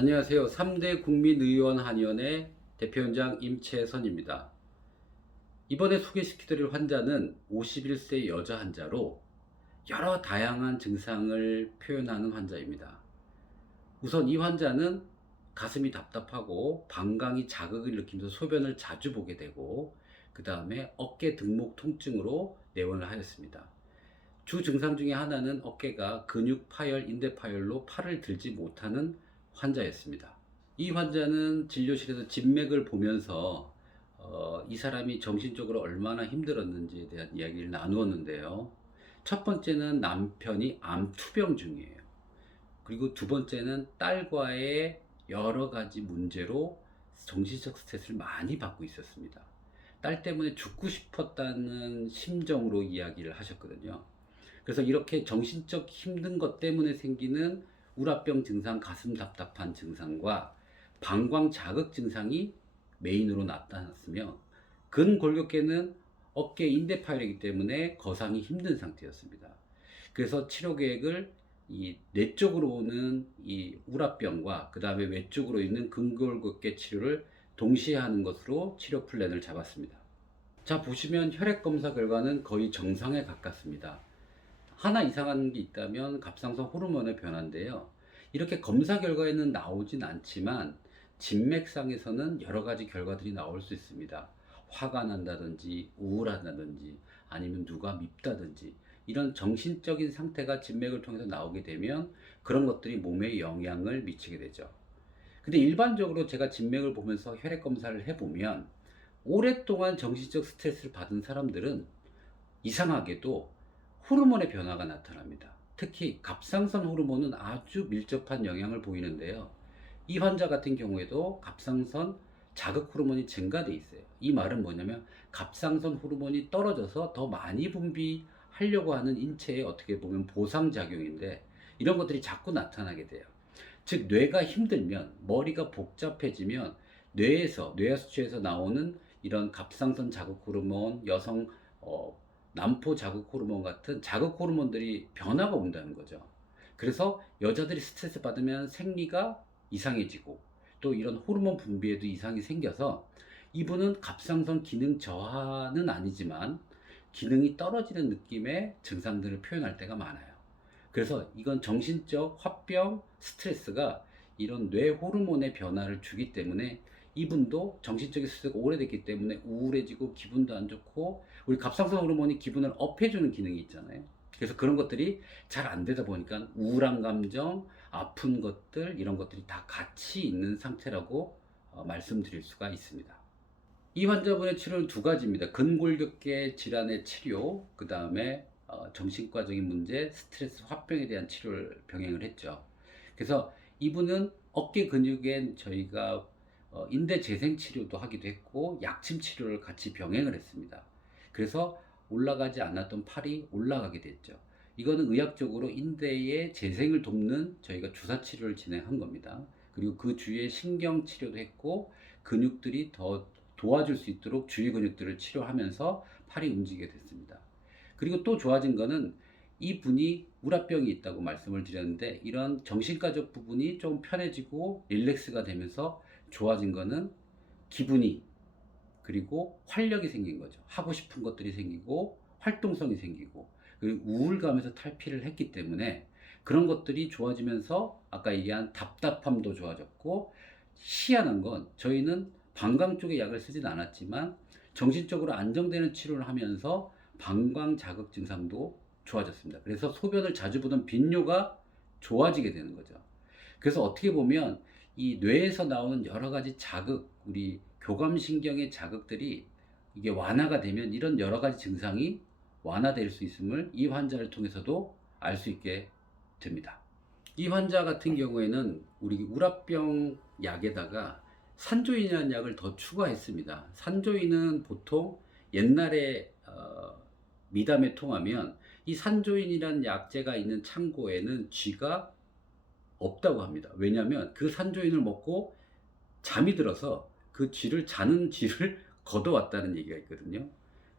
안녕하세요. 3대 국민의원 한의원의 대표원장 임채선입니다. 이번에 소개시켜드릴 환자는 51세 여자 환자로 여러 다양한 증상을 표현하는 환자입니다. 우선 이 환자는 가슴이 답답하고 방광이 자극을 느끼면서 소변을 자주 보게 되고, 그 다음에 어깨 등목 통증으로 내원을 하였습니다. 주 증상 중에 하나는 어깨가 근육 파열, 인대 파열로 팔을 들지 못하는 환자였습니다. 이 환자는 진료실에서 진맥을 보면서 이 사람이 정신적으로 얼마나 힘들었는지에 대한 이야기를 나누었는데요. 첫 번째는 남편이 암 투병 중이에요. 그리고 두 번째는 딸과의 여러 가지 문제로 정신적 스트레스를 많이 받고 있었습니다. 딸 때문에 죽고 싶었다는 심정으로 이야기를 하셨거든요. 그래서 이렇게 정신적 힘든 것 때문에 생기는 우라병 증상, 가슴 답답한 증상과 방광 자극 증상이 메인으로 나타났으며, 근골격계는 어깨 인대 파열이기 때문에 거상이 힘든 상태였습니다. 그래서 치료 계획을 이 뇌 쪽으로 오는 이 우라병과 그 다음에 외 쪽으로 있는 근골격계 치료를 동시에 하는 것으로 치료 플랜을 잡았습니다. 자, 보시면 혈액 검사 결과는 거의 정상에 가깝습니다. 하나 이상한 게 있다면 갑상선 호르몬의 변화인데요. 이렇게 검사 결과에는 나오진 않지만 진맥상에서는 여러 가지 결과들이 나올 수 있습니다. 화가 난다든지 우울하다든지 아니면 누가 밉다든지 이런 정신적인 상태가 진맥을 통해서 나오게 되면 그런 것들이 몸에 영향을 미치게 되죠. 근데 일반적으로 제가 진맥을 보면서 혈액 검사를 해보면 오랫동안 정신적 스트레스를 받은 사람들은 이상하게도 호르몬의 변화가 나타납니다. 특히 갑상선 호르몬은 아주 밀접한 영향을 보이는데요. 이 환자 같은 경우에도 갑상선 자극 호르몬이 증가돼 있어요. 이 말은 뭐냐면 갑상선 호르몬이 떨어져서 더 많이 분비하려고 하는 인체의 어떻게 보면 보상작용인데, 이런 것들이 자꾸 나타나게 돼요. 즉 뇌가 힘들면, 머리가 복잡해지면 뇌에서, 뇌하수체에서 나오는 이런 갑상선 자극 호르몬, 여성 남포 자극 호르몬 같은 자극 호르몬들이 변화가 온다는 거죠. 그래서 여자들이 스트레스 받으면 생리가 이상해지고 또 이런 호르몬 분비에도 이상이 생겨서 이분은 갑상선 기능 저하는 아니지만 기능이 떨어지는 느낌의 증상들을 표현할 때가 많아요. 그래서 이건 정신적 화병, 스트레스가 이런 뇌 호르몬의 변화를 주기 때문에 이분도 정신적인 스트레스가 오래됐기 때문에 우울해지고 기분도 안 좋고, 우리 갑상선 호르몬이 기분을 업해주는 기능이 있잖아요. 그래서 그런 것들이 잘 안 되다 보니까 우울한 감정, 아픈 것들, 이런 것들이 다 같이 있는 상태라고 말씀드릴 수가 있습니다. 이 환자분의 치료는 두 가지입니다. 근골격계 질환의 치료, 그 다음에 정신과적인 문제, 스트레스 화병에 대한 치료를 병행을 했죠. 그래서 이분은 어깨 근육엔 저희가 인대 재생 치료도 하기도 했고 약침 치료를 같이 병행을 했습니다. 그래서 올라가지 않았던 팔이 올라가게 됐죠. 이거는 의학적으로 인대의 재생을 돕는 저희가 주사 치료를 진행한 겁니다. 그리고 그 주위에 신경 치료도 했고 근육들이 더 도와줄 수 있도록 주위 근육들을 치료하면서 팔이 움직이게 됐습니다. 그리고 또 좋아진 거는 이분이 우라병이 있다고 말씀을 드렸는데, 이런 정신과적 부분이 좀 편해지고 릴렉스가 되면서 좋아진 거는 기분이, 그리고 활력이 생긴 거죠. 하고 싶은 것들이 생기고 활동성이 생기고, 그리고 우울감에서 탈피를 했기 때문에 그런 것들이 좋아지면서 아까 얘기한 답답함도 좋아졌고, 희한한 건 저희는 방광 쪽에 약을 쓰진 않았지만 정신적으로 안정되는 치료를 하면서 방광 자극 증상도 좋아졌습니다. 그래서 소변을 자주 보던 빈뇨가 좋아지게 되는 거죠. 그래서 어떻게 보면 이 뇌에서 나오는 여러 가지 자극, 우리 교감신경의 자극들이 이게 완화가 되면 이런 여러 가지 증상이 완화될 수 있음을 이 환자를 통해서도 알 수 있게 됩니다. 이 환자 같은 경우에는 우리 우라병 약에다가 산조인이라는 약을 더 추가했습니다. 산조인은 보통 옛날에 미담에 통하면 이 산조인이라는 약재가 있는 창고에는 쥐가 없다고 합니다. 왜냐하면 그 산조인을 먹고 잠이 들어서 그 쥐를, 자는 쥐를 걷어왔다는 얘기가 있거든요.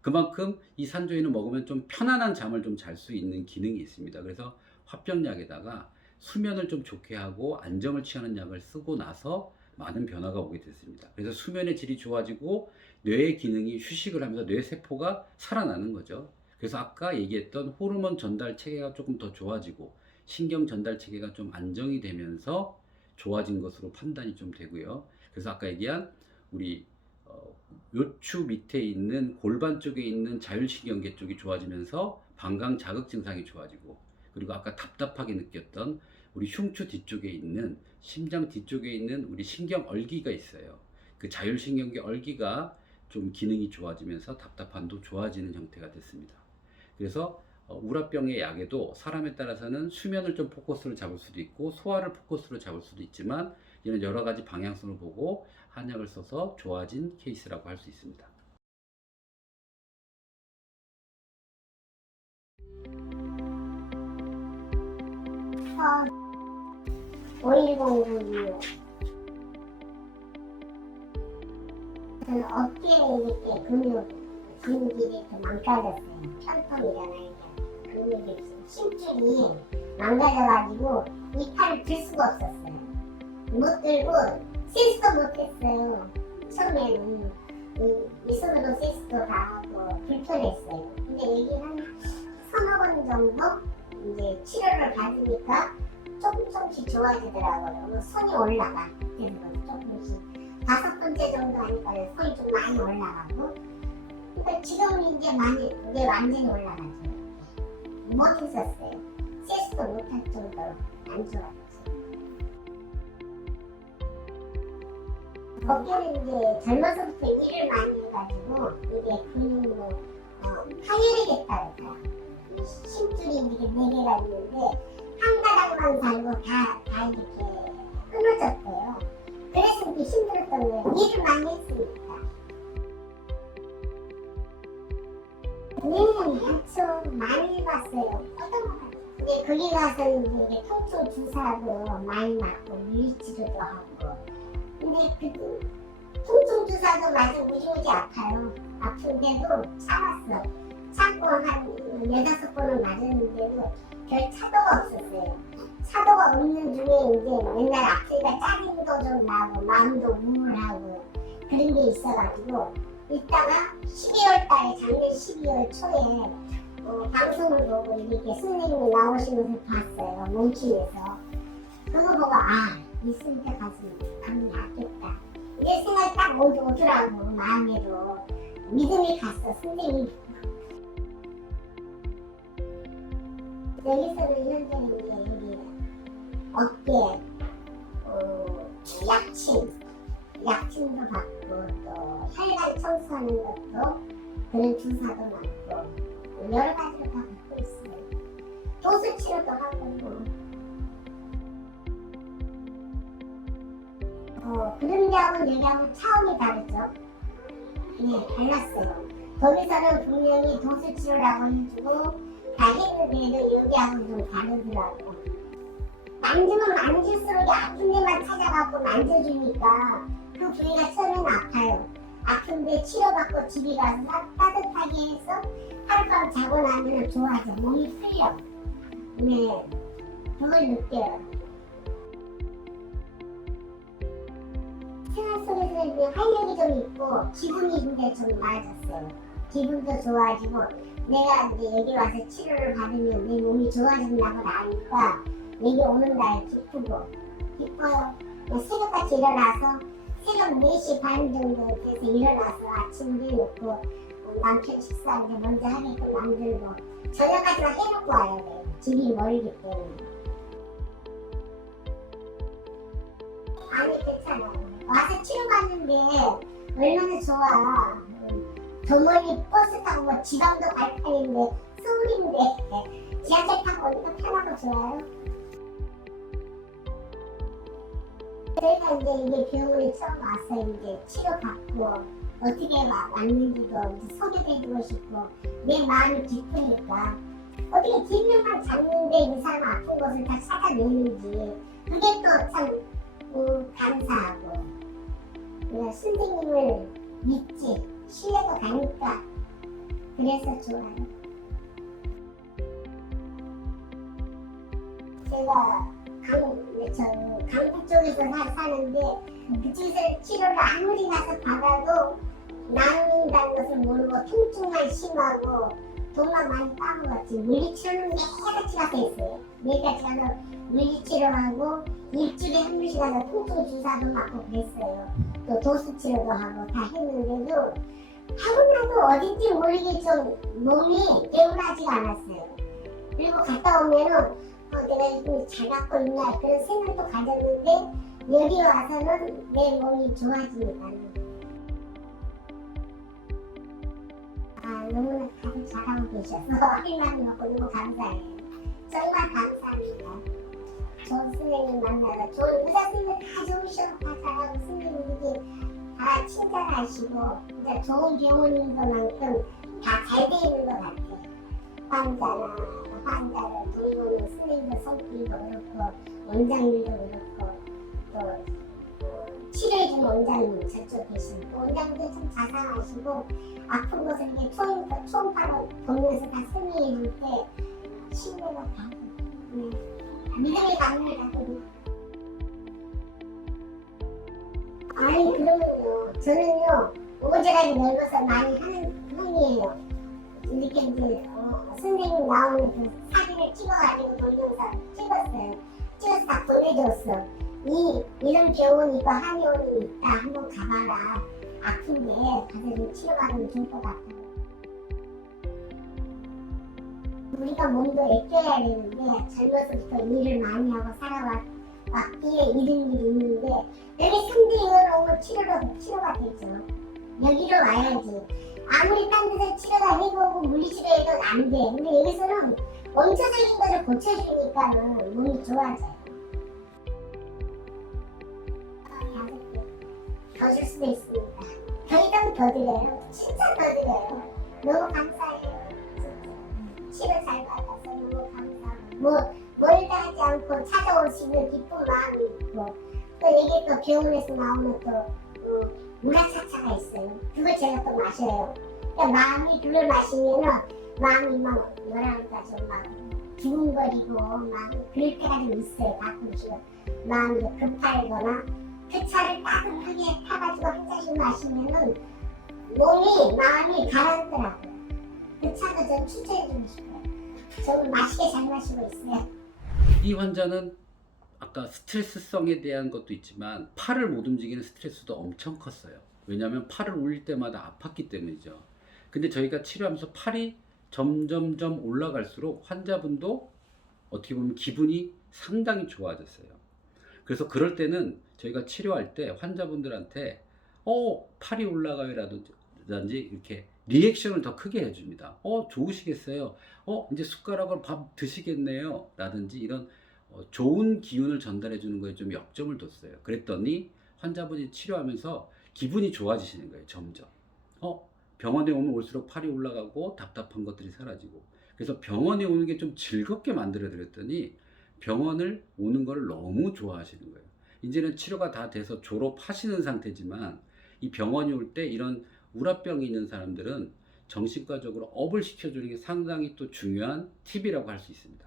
그만큼 이 산조인을 먹으면 좀 편안한 잠을 좀 잘 수 있는 기능이 있습니다. 그래서 화병약에다가 수면을 좀 좋게 하고 안정을 취하는 약을 쓰고 나서 많은 변화가 오게 됐습니다. 그래서 수면의 질이 좋아지고 뇌의 기능이 휴식을 하면서 뇌 세포가 살아나는 거죠. 그래서 아까 얘기했던 호르몬 전달 체계가 조금 더 좋아지고 신경 전달 체계가 좀 안정이 되면서 좋아진 것으로 판단이 좀 되고요. 그래서 아까 얘기한 우리 요추 밑에 있는 골반 쪽에 있는 자율신경계 쪽이 좋아지면서 방광 자극 증상이 좋아지고, 그리고 아까 답답하게 느꼈던 우리 흉추 뒤쪽에 있는 심장 뒤쪽에 있는 우리 신경 얼기가 있어요. 그 자율신경계 얼기가 좀 기능이 좋아지면서 답답함도 좋아지는 형태가 됐습니다. 그래서 우라병의 약에도 사람에 따라서는 수면을 좀 포커스로 잡을 수도 있고 소화를 포커스로 잡을 수도 있지만, 이런 여러 가지 방향성을 보고 한약을 써서 좋아진 케이스라고 할 수 있습니다. 어, 5109 저는 어깨에 이렇게 근육이 이렇게 망가졌어요. 편통이잖아요. 근육이 심줄이 망가져가지고 이 팔을 들 수가 없었어요. 못 들고 세수도 못했어요. 처음에는 이 손으로 세수도 다 하고 불편했어요. 근데 여기 한 서너 번 정도 이제 치료를 받으니까 조금씩 좋아지더라고요. 손이 올라가. 그래서 조금씩 5번째 정도 하니까 손이 좀 많이 올라가고, 그러니까 지금은 이제 이제 완전히 올라가죠. 못했었어요. 세수도 못할 정도로 안 좋았어요. 어깨는 이제 젊어서부터 일을 많이 해가지고 이게 근육 파열이겠다 그래요. 심줄이 이렇게 4개가 있는데 한 가닥만 달고 다 이렇게 끊어졌대요. 그래서 이렇게 힘들었던 거예요. 일을 많이 했으니까. 많죠. 많이 봤어요. 근데 거기 가서 이제 통증 주사도 많이 맞고 물리치료도 하고. 근데 그 통증 주사도 맞으면 무지무지 아파요. 아픈데도 참았어. 참고 한 4-5번은 맞았는데도 별 차도가 없었어요. 차도가 없는 중에 이제 맨날 아프니까 짜증도 좀 나고 마음도 우울하고 그런 게 있어가지고, 이따가 12월 달에 작년 12월 초에 방송을 보고 이렇게 선생님이 나오시면서 봤어요. 몸치에서. 그거 보고 있을 때 가서 가면 낫겠다. 이제 생각이 딱 오더라고. 마음에도 믿음이 갔어. 선생님. 여기서는 현재 여기 어깨, 약침도 받고 또 혈관 청소하는 것도 그런 주사도 맞고 여러 가지를 다 받고 있어요. 도수 치료도 하고 그런 약은 여기하고 차원이 다르죠. 네, 달랐어요. 거기서는 분명히 도수 치료라고 해주고 다 했는데도 여기하고 좀 다르더라고. 만지면 만질수록 아픈 데만 찾아가고 만져주니까 그 부위가 처음엔 아파요. 아픈데 치료받고 집에 가서 따뜻하게 해서 하룻밤 자고 나면 좋아져. 몸이 풀려. 네, 그걸 느껴요. 생활 속에서 활력이 좀 있고 기분이 이제 좀 나아졌어요. 기분도 좋아지고 내가 이제 여기 와서 치료를 받으면 내 몸이 좋아진다고 아니까 여기 오는 날 기쁘고 기뻐요. 새벽같이 일어나서 새벽 4시 반 정도 돼서 일어나서 아침 해놓고 남편 식사 이제 먼저 하게끔 만들고 저녁까지만 해놓고 와야 돼요. 집이 멀기 때문에. 아니 괜찮아요. 와서 치료받는데 얼마나 좋아. 더 멀리 버스 타고 지방도 갈 판인데 서울인데 지하철 타고 오니까 편하고 좋아요. 저희가 이제 이게 병원에 처음 와서 이제 치료받고 어떻게 왔는지도 이제 소개해주고 싶고 내 마음이 깊으니까 어떻게 뒷면만 잡는데 이 사람 아픈 곳을 다 찾아내는지 그게 또 참 감사하고 선생님을 믿지 신뢰도 가니까 그래서 좋아요. 제가 강북 쪽에서 사는데 그쪽에서 치료를 아무리 가서 받아도 낫는다는 것을 모르고 통증만 심하고 돈만 많이 따먹었지. 물리치료는 매일같이 가서 했어요. 매일같이 가서 물리치료하고 일주일에 한 번씩 가서 통증 주사도 맞고 그랬어요. 또 도수치료도 하고 다 했는데도 하고 나도 어딘지 모르게 좀 몸이 개운하지가 않았어요. 그리고 갔다 오면은 내가 요즘 잘 갖고 있나 그런 생각도 가졌는데 여기 와서는 내 몸이 좋아지니까 너무나 다들 잘하고 계셔서 할 말이 없고 너무 감사해요. 정말 감사합니다. 좋은 선생님 만나서 좋은 의사 선생님들 다 좋으시고 다 잘하고 선생님들이 다 친절하시고 진짜 좋은 병원인 것만큼 다 잘 돼 있는 것 같아요. 환자를 돌보는 선생님들 성품도 그렇고 원장님도 그렇고 또 치료해주는 원장님 저쪽 계시고 원장님도 참 자상하시고 아픈 것을 이렇게 초음파로 보면서 다 설명해줄 때 신뢰가 다 믿음이 갑니다. 아니 그러면요 저는요 오지랖이 넓어서 많이 하는 편이에요. 이렇게 이제 선생님 나오는 그 사진을 찍어가지고 동영상 찍었어요. 찍어서 다 보내줬어. 이런 병원이 있고 한의원이 있다. 한번 가봐라. 아픈데 가서 좀 치료받으면 좋을 것 같다. 우리가 몸도 아껴야 되는데 젊어서부터 일을 많이 하고 살아왔기에 이런 일이 있는데 여기 3대 이어놓으면 치료가 되죠. 여기로 와야지. 아무리 딴 데서 치료가 해보고 물리치료해도 안 돼. 근데 여기서는 원초적인 것을 고쳐주니까는 몸이 좋아져요. 더 줄 수도 있습니다. 저희도 더 드려요. 진짜 더 드려요. 너무 감사해요. 진짜. 치료 잘 받아서 너무 감사하고 멀다 하지 않고 찾아올 수 있는 기쁜 마음이 있고 또 이게 또 병원에서 나오는 또 우라차차가 있어요. 그걸 제가 또 마셔요. 그러니까 마음이 그걸 마시면은 마음이 막 뭐랄까 좀 막 두근거리고 막 그럴 때가 좀 있어요. 가끔씩 마음이 급하거나 그 차를 따뜻하게 타가지고 한 잔씩 마시면은 마음이 가라앉더라고요. 그 차도 좀 추천해주고 싶어요. 저는 맛있게 잘 마시고 있어요. 이 환자는 아까 스트레스성에 대한 것도 있지만 팔을 못 움직이는 스트레스도 엄청 컸어요. 왜냐하면 팔을 올릴 때마다 아팠기 때문이죠. 근데 저희가 치료하면서 팔이 점점점 올라갈수록 환자분도 어떻게 보면 기분이 상당히 좋아졌어요. 그래서 그럴 때는 저희가 치료할 때 환자분들한테 팔이 올라가요 라든지 이렇게 리액션을 더 크게 해줍니다. 좋으시겠어요. 이제 숟가락으로 밥 드시겠네요 라든지 이런 좋은 기운을 전달해 주는 거에 좀 역점을 뒀어요. 그랬더니 환자분이 치료하면서 기분이 좋아지시는 거예요. 점점. 병원에 오면 올수록 팔이 올라가고 답답한 것들이 사라지고 그래서 병원에 오는 게 좀 즐겁게 만들어 드렸더니 병원을 오는 걸 너무 좋아하시는 거예요. 이제는 치료가 다 돼서 졸업하시는 상태지만 이 병원이 올 때 이런 우라병이 있는 사람들은 정신과적으로 업을 시켜주는 게 상당히 또 중요한 팁이라고 할 수 있습니다.